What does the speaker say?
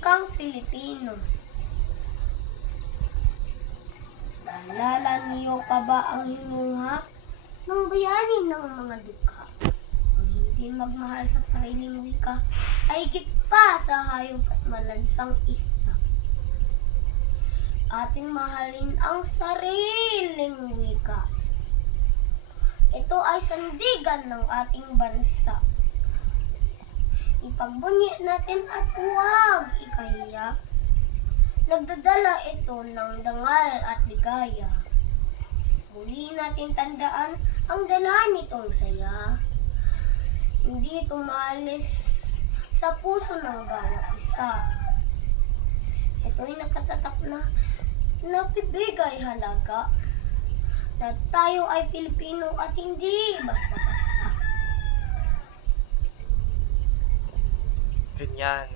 wikang Filipino. Naalala niyo pa ba ang hinuha ng bayani ng mga dukha? Ang hindi magmahal sa sariling wika ay higit pa sa hayop at malansang isda. Ating mahalin ang sariling wika. Ito ay sandigan ng ating bansa. Ipagbunyi natin at huwag ikahiya. Nagdadala ito ng dangal at ligaya. Muli natin tandaan ang dala nitong saya. Hindi ito maalis sa puso ng bawat isa. Ito'y nakatatak na napibigay halaga na tayo ay Pilipino at hindi basta-basta. Ganyan.